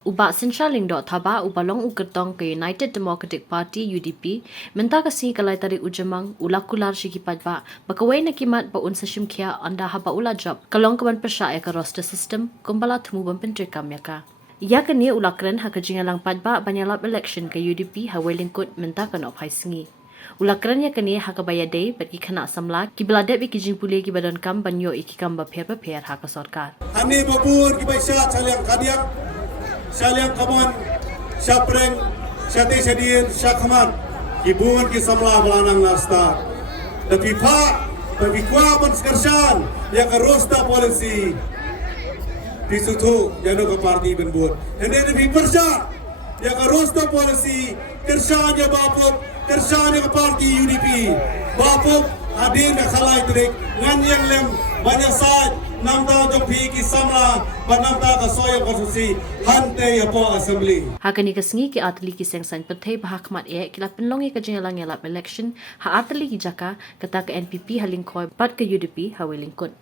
Uba Synshar dot thaba ubalong ukertong ke United Democratic Party UDP menta kasi kalai tarik ujamang ula Kular shikipadba bakawai na kimat ba unsa shimkhia anda haba ula job kalong kaman Pyrshah ya ka roster system kumbala thumu bampentri kamyaka ya kani ula kren hakajinga lang padba banyalap election ke UDP hawelingkut menta kanop haisingi ula kren ya kani hakabaya day bat khana samla kiblade bi kijing pule ki badon kam banyo ikikam ba pher haka sarkar Ani babur ki baisha chaliang kadiak Syaliang kaman, syapreng, syati syadien, syakhaman, kibungan ki samla belanang nasta. Tapi pak, tapi kuapan sekarsan, yang kerosta polisi, disutu, yang ke parti benbut. Dan ini Pyrshah, yang kerosta polisi, kersanya bapuk, kersanya ke parti UDP. Bapuk, hadir ke khalai terik, nganyang lem, banyak saat, 9 tahun jom ki samla, 6 tahun ke Sohïong konstitusi, hantai apa assembly. Hakani kasengi ki atli ki sengsan pentai bahakmat kila penlongi ka jengalang yalap election ha atli ki jaka kata ke NPP halingkoi pat ke UDP hawelingkut.